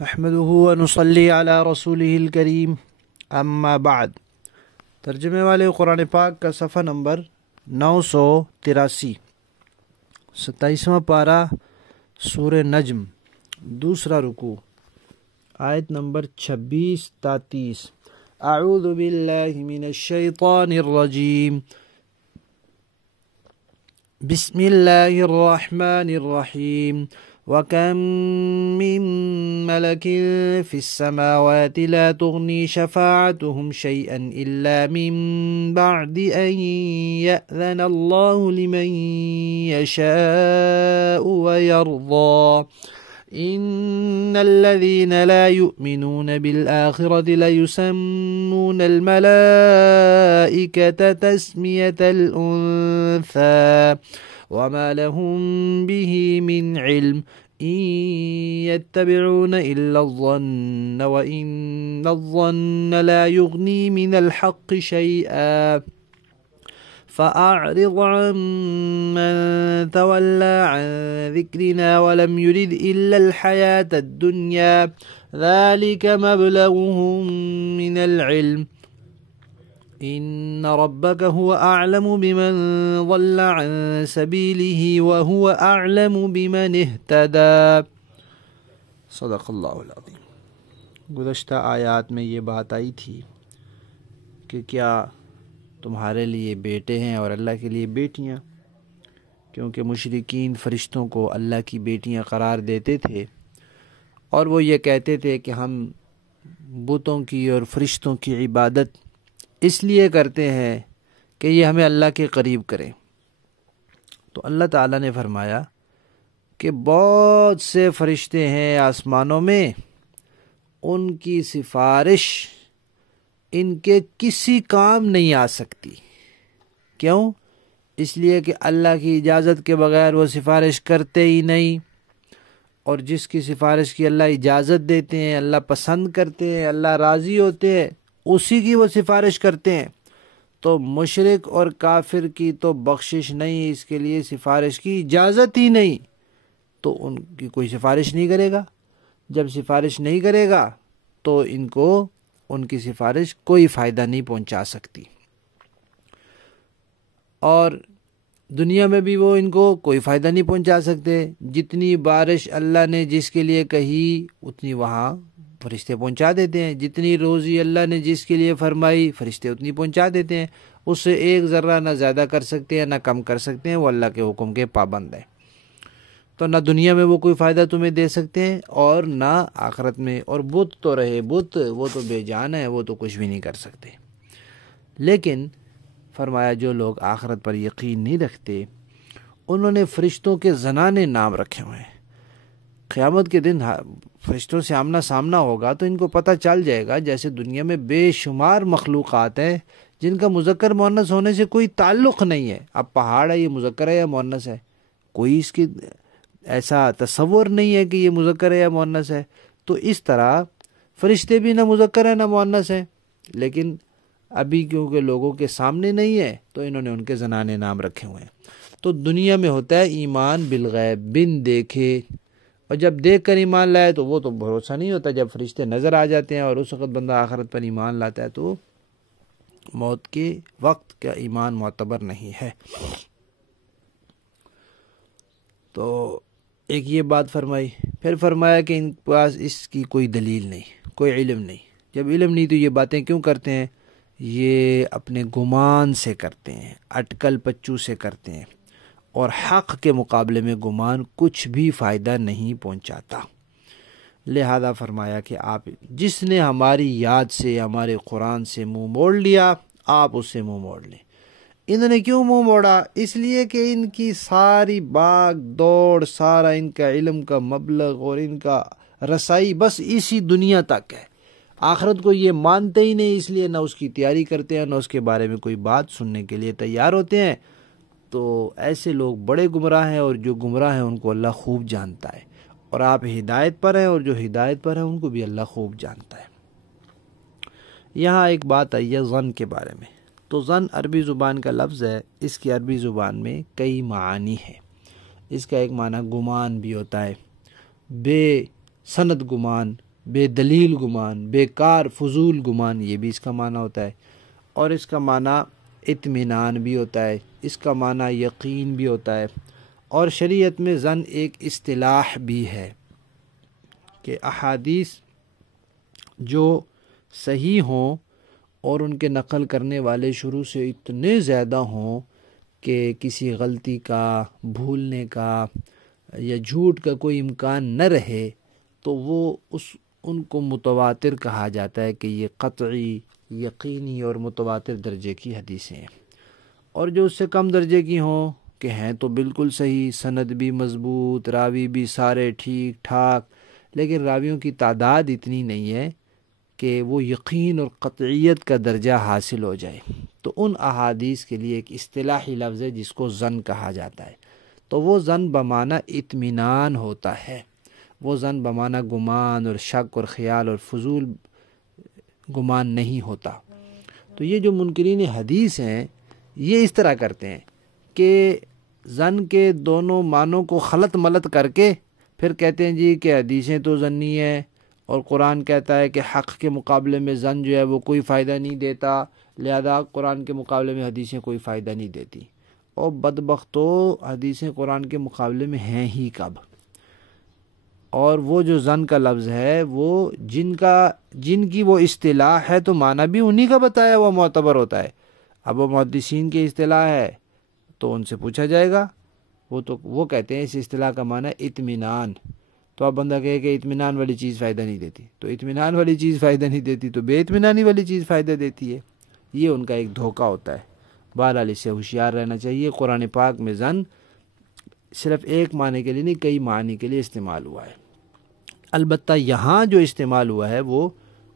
نحمده ونصلي على رسوله الكريم اما بعد۔ ترجمے والے قرآن پاک کا صفحہ نمبر 983، 27واں پارہ سورہ نجم، دوسرا رکوع، آیت نمبر 26 تا 30۔ اعوذ باللہ من الشیطان الرجیم، بسم اللہ الرحمن الرحیم۔ وَكَمْ مِن مَلَكٍ فِي السَّمَاوَاتِ لَا تُغْنِي شَفَاعَتُهُمْ شَيْئًا إِلَّا مِن بَعْدِ أَن يَأْذَنَ اللَّهُ لِمَن يَشَاءُ وَيَرْضَىٰ۔ إِنَّ الَّذِينَ لَا يُؤْمِنُونَ بِالْآخِرَةِ لَيُسَمُّونَ الْمَلَائِكَةَ تَسْمِيَةَ الْأُنثَىٰ وَمَا لَهُم بِهِ مِنْ عِلْمٍ إِن يَتَّبِعُونَ إِلَّا الظَّنَّ وَإِنَّ الظَّنَّ لَا يُغْنِي مِنَ الْحَقِّ شَيْئًا فَأَعْرِضْ عَمَّن تَوَلَّىٰ عَن ذِكْرِنَا وَلَمْ يُرِدْ إِلَّا الْحَيَاةَ الدُّنْيَا ذَلِكَ مَبْلَغُهُم مِّنَ الْعِلْمِ إِنَّ رَبَّكَ هُوَ أَعْلَمُ بِمَن ضَلَّ عَن سَبِيلِهِ وَهُوَ أَعْلَمُ بِمَنِ اهْتَدَىٰ۔ صدق اللہ العظیم۔ گزشتہ آیات میں یہ بات آئی تھی کہ کیا تمہارے لیے بیٹے ہیں اور اللہ کے لیے بیٹیاں، کیونکہ مشرکین فرشتوں کو اللہ کی بیٹیاں قرار دیتے تھے اور وہ یہ کہتے تھے کہ ہم بتوں کی اور فرشتوں کی عبادت اس لیے کرتے ہیں کہ یہ ہمیں اللہ کے قریب کریں۔ تو اللہ تعالیٰ نے فرمایا کہ بہت سے فرشتے ہیں آسمانوں میں، ان کی سفارش ان کے کسی کام نہیں آ سکتی۔ کیوں؟ اس لیے کہ اللہ کی اجازت کے بغیر وہ سفارش کرتے ہی نہیں، اور جس کی سفارش کی اللہ اجازت دیتے ہیں، اللہ پسند کرتے ہیں، اللہ راضی ہوتے ہیں، اسی کی وہ سفارش کرتے ہیں۔ تو مشرک اور کافر کی تو بخشش نہیں، اس کے لیے سفارش کی اجازت ہی نہیں، تو ان کی کوئی سفارش نہیں کرے گا۔ جب سفارش نہیں کرے گا تو ان کی سفارش کوئی فائدہ نہیں پہنچا سکتی، اور دنیا میں بھی وہ ان کو کوئی فائدہ نہیں پہنچا سکتے۔ جتنی بارش اللہ نے جس کے لیے کہی اتنی وہاں فرشتے پہنچا دیتے ہیں، جتنی روزی اللہ نے جس کے لیے فرمائی فرشتے اتنی پہنچا دیتے ہیں۔ اس سے ایک ذرہ نہ زیادہ کر سکتے ہیں نہ کم کر سکتے ہیں، وہ اللہ کے حکم کے پابند ہیں۔ تو نہ دنیا میں وہ کوئی فائدہ تمہیں دے سکتے ہیں اور نہ آخرت میں۔ اور بت تو رہے بت، وہ تو بے جان ہے، وہ تو کچھ بھی نہیں کر سکتے۔ لیکن فرمایا جو لوگ آخرت پر یقین نہیں رکھتے انہوں نے فرشتوں کے زنانے نام رکھے ہوئے ہیں۔ قیامت کے دن فرشتوں سے آمنا سامنا ہوگا تو ان کو پتہ چل جائے گا، جیسے دنیا میں بے شمار مخلوقات ہیں جن کا مذکر مؤنث ہونے سے کوئی تعلق نہیں ہے۔ اب پہاڑ ہے، یہ مذکر ہے یا مؤنث ہے؟ کوئی اس کی ایسا تصور نہیں ہے کہ یہ مذکر ہے یا مؤنث ہے۔ تو اس طرح فرشتے بھی نہ مذکر ہیں نہ مؤنث ہیں، لیکن ابھی کیونکہ لوگوں کے سامنے نہیں ہے تو انہوں نے ان کے زنانے نام رکھے ہوئے ہیں۔ تو دنیا میں ہوتا ہے ایمان بالغیب، بن دیکھے، اور جب دیکھ کر ایمان لائے تو وہ تو بھروسہ نہیں ہوتا۔ جب فرشتے نظر آ جاتے ہیں اور اس وقت بندہ آخرت پر ایمان لاتا ہے تو موت کے وقت کا ایمان معتبر نہیں ہے۔ تو ایک یہ بات فرمائی، پھر فرمایا کہ ان کے پاس اس کی کوئی دلیل نہیں، کوئی علم نہیں۔ جب علم نہیں تو یہ باتیں کیوں کرتے ہیں؟ یہ اپنے گمان سے کرتے ہیں، اٹکل پچو سے کرتے ہیں، اور حق کے مقابلے میں گمان کچھ بھی فائدہ نہیں پہنچاتا۔ لہذا فرمایا کہ آپ جس نے ہماری یاد سے، ہمارے قرآن سے منہ موڑ لیا، آپ اس سے منہ موڑ لیں۔ انہوں نے کیوں منہ موڑا؟ اس لیے کہ ان کی ساری باغ دوڑ، سارا ان کا علم کا مبلغ اور ان کا رسائی بس اسی دنیا تک ہے۔ آخرت کو یہ مانتے ہی نہیں، اس لیے نہ اس کی تیاری کرتے ہیں، نہ اس کے بارے میں کوئی بات سننے کے لیے تیار ہوتے ہیں۔ تو ایسے لوگ بڑے گمراہ ہیں، اور جو گمراہ ہیں ان کو اللہ خوب جانتا ہے، اور آپ ہدایت پر ہیں اور جو ہدایت پر ہیں ان کو بھی اللہ خوب جانتا ہے۔ یہاں ایک بات آئی ہے ظن کے بارے میں۔ تو ظن عربی زبان کا لفظ ہے، اس کی عربی زبان میں کئی معانی ہیں۔ اس کا ایک معنی گمان بھی ہوتا ہے، بے سند گمان، بے دلیل گمان، بیکار فضول گمان، یہ بھی اس کا معنی ہوتا ہے، اور اس کا معنی اطمینان بھی ہوتا ہے، اس کا معنی یقین بھی ہوتا ہے۔ اور شریعت میں ظن ایک اصطلاح بھی ہے کہ احادیث جو صحیح ہوں اور ان کے نقل کرنے والے شروع سے اتنے زیادہ ہوں کہ کسی غلطی کا، بھولنے کا یا جھوٹ کا کوئی امکان نہ رہے، تو وہ ان کو متواتر کہا جاتا ہے کہ یہ قطعی، یقینی اور متواتر درجے کی حدیثیں ہیں۔ اور جو اس سے کم درجے کی ہوں کہ ہیں تو بالکل صحیح، سند بھی مضبوط، راوی بھی سارے ٹھیک ٹھاک، لیکن راویوں کی تعداد اتنی نہیں ہے کہ وہ یقین اور قطعیت کا درجہ حاصل ہو جائے، تو ان احادیث کے لیے ایک اصطلاحی لفظ ہے جس کو ظن کہا جاتا ہے۔ تو وہ ظن بمعنی اطمینان ہوتا ہے، وہ ظن بمعنی گمان اور شک اور خیال اور فضول گمان نہیں ہوتا۔ تو یہ جو منکرین حدیث ہیں یہ اس طرح کرتے ہیں کہ ظن کے دونوں معنوں کو خلط ملط کر کے پھر کہتے ہیں جی کہ حدیثیں تو ظنی ہیں، اور قرآن کہتا ہے کہ حق کے مقابلے میں ظن جو ہے وہ کوئی فائدہ نہیں دیتا، لہذا قرآن کے مقابلے میں حدیثیں کوئی فائدہ نہیں دیتی۔ اور بدبختو، حدیثیں قرآن کے مقابلے میں ہیں ہی کب؟ اور وہ جو ظن کا لفظ ہے وہ جن کی وہ اصطلاح ہے تو معنی بھی انہی کا بتایا وہ معتبر ہوتا ہے۔ اب وہ محدثین کی اصطلاح ہے تو ان سے پوچھا جائے گا، وہ کہتے ہیں اس اصطلاح کا معنی اطمینان۔ تو اب بندہ کہے کہ اطمینان والی چیز فائدہ نہیں دیتی، تو اطمینان والی چیز فائدہ نہیں دیتی تو بے اطمینانی والی چیز فائدہ دیتی ہے۔ یہ ان کا ایک دھوکہ ہوتا ہے۔ بہرحال اس سے ہوشیار رہنا چاہیے۔ قرآن پاک میں ظن صرف ایک معنی کے لیے نہیں، کئی معنی کے لیے استعمال ہوا ہے۔ البتہ یہاں جو استعمال ہوا ہے وہ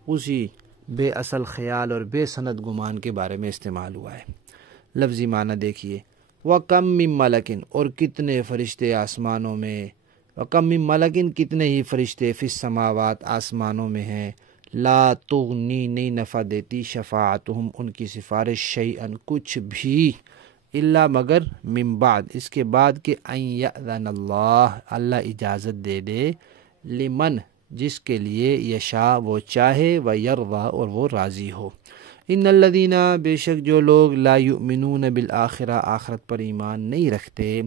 اسی بے اصل خیال اور بے سند گمان کے بارے میں استعمال ہوا ہے۔ لفظی معنی دیکھیے، وَكَمْ مِن مَلَكٍ، اور کتنے فرشتے آسمانوں میں، وَكَمْ مِن مَلَكٍ کتنے ہی فرشتے فی السماوات آسمانوں میں ہیں، لا تغنی نہیں نفع دیتی، شفاعتہم ان کی سفارش، شیئن کچھ بھی، الا مگر، من بعد اس کے بعد کہ ان یأذن اللہ اجازت دے دے، لمن جس کے لیے یشاء وہ چاہے، و یرضا اور وہ راضی ہو۔ ان الذین بے شک جو لوگ لا یؤمنون بالآخرہ آخرت پر ایمان نہیں رکھتے،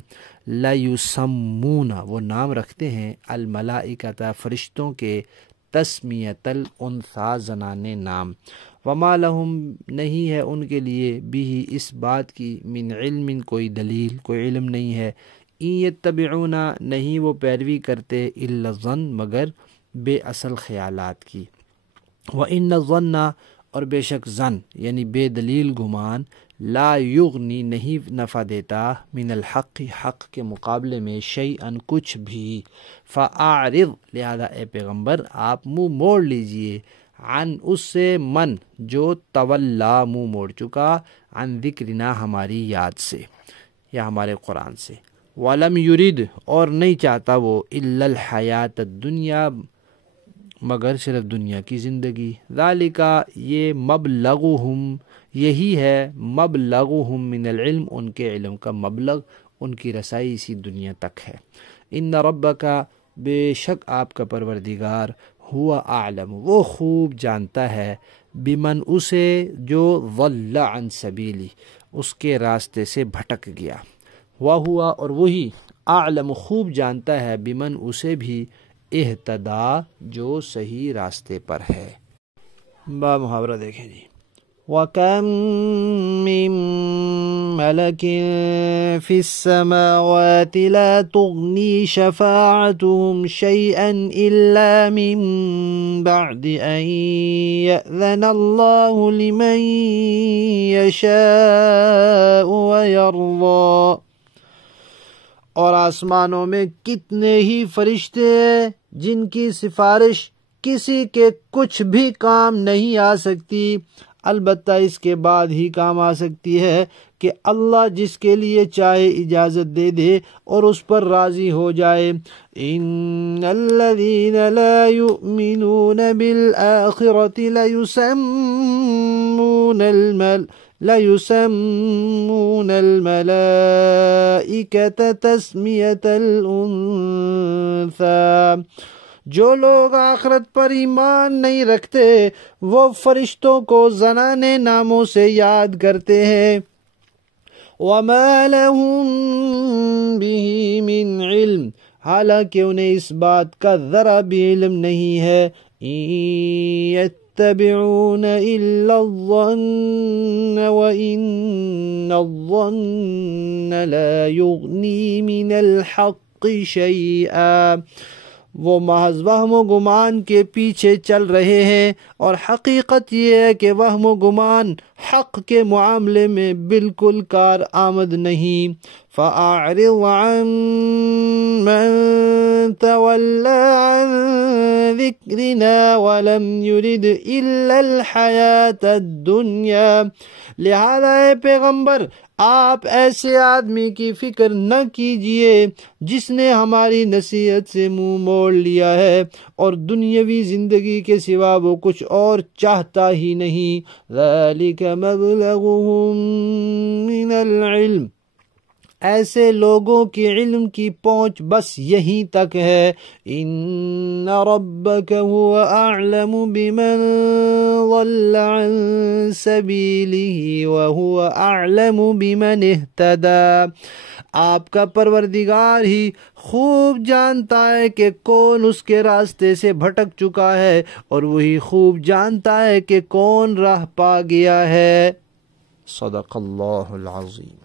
لا یسمون وہ نام رکھتے ہیں، الملائکۃ فرشتوں کے، تسمیۃ الانثی زنانے نام، وما لہم نہیں ہے ان کے لیے، بھی اس بات کی، من علم کوئی دلیل، کوئی علم نہیں ہے، ان یتبعون نہیں وہ پیروی کرتے، الا الظن مگر بے اصل خیالات کی، وان الظن اور بے شک ظن یعنی بے دلیل گمان، لا یغنی نہیں نفع دیتا، من الحق حق کے مقابلے میں، شیئن کچھ بھی، فاعرض لہذا اے پیغمبر آپ منہ موڑ لیجئے، عن اس سے، من جو تولا منہ موڑ چکا، عن ذکرنا ہماری یاد سے یا ہمارے قرآن سے، ولم یرد اور نہیں چاہتا وہ، الا الحیات الدنیا مگر صرف دنیا کی زندگی، ذالکا یہ، مبلغہم یہی ہے، مبلغہم من العلم ان کے علم کا مبلغ، ان کی رسائی اسی دنیا تک ہے۔ ان ربک بے شک آپ کا پروردگار، ہوا اعلم وہ خوب جانتا ہے، بمن اسے جو، ضل عن سبیلی اس کے راستے سے بھٹک گیا، وہوا اور وہی، اعلم خوب جانتا ہے، بمن اسے بھی، اہتدا جو صحیح راستے پر ہے۔ با محاورہ دیکھیں جی، وَكَمْ مِن مَلَكٍ فِي السَّمَاوَاتِ لَا تُغْنِي شَفَاعَتُهُمْ شَيْئًا إِلَّا مِن بَعْدِ أَن يَأْذَنَ اللَّهُ لِمَن يَشَاءُ وَيَرْضَىٰ۔ اور آسمانوں میں کتنے ہی فرشتے ہیں جن کی سفارش کسی کے کچھ بھی کام نہیں آ سکتی، البتہ اس کے بعد ہی کام آ سکتی ہے کہ اللہ جس کے لیے چاہے اجازت دے دے اور اس پر راضی ہو جائے۔ ان الذین لا یؤمنون بالآخرۃ لَيُسَمُّونَ الْمَلَائِكَةَ تَسْمِيَةَ الْأُنثَىٰ۔ جو لوگ آخرت پر ایمان نہیں رکھتے وہ فرشتوں کو زنانے ناموں سے یاد کرتے ہیں. وَمَا لَهُم بِهِ مِنْ عِلْمٍ، حالانکہ انہیں اس بات کا ذرا بھی علم نہیں ہے. إِن يَتَّبِعُونَ إِلَّا الظَّنَّ وَإِنَّ الظَّنَّ لَا يُغْنِي مِنَ الْحَقِّ شَيْئًا، وہ محض وہم و گمان کے پیچھے چل رہے ہیں، اور حقیقت یہ ہے کہ وہم و گمان حق کے معاملے میں بالکل کار آمد نہیں. فَأَعْرِضْ عَن مَّن تَوَلَّىٰ عَن ذِكْرِنَا وَلَمْ يُرِدْ إِلَّا الْحَيَاةَ الدُّنْيَا، لہذا اے پیغمبر آپ ایسے آدمی کی فکر نہ کیجئے جس نے ہماری نصیحت سے منہ موڑ لیا ہے اور دنیاوی زندگی کے سوا وہ کچھ اور چاہتا ہی نہیں. ذَلِكَ مَبْلَغُهُم مِّنَ الْعِلْمِ، ایسے لوگوں کی علم کی پہنچ بس یہیں تک ہے. ان ربک هو اعلم بمن ضل عن سبیلہ وهو اعلم بمن اہتدی، آپ کا پروردگار ہی خوب جانتا ہے کہ کون اس کے راستے سے بھٹک چکا ہے، اور وہی خوب جانتا ہے کہ کون راہ پا گیا ہے. صدق اللہ العظیم.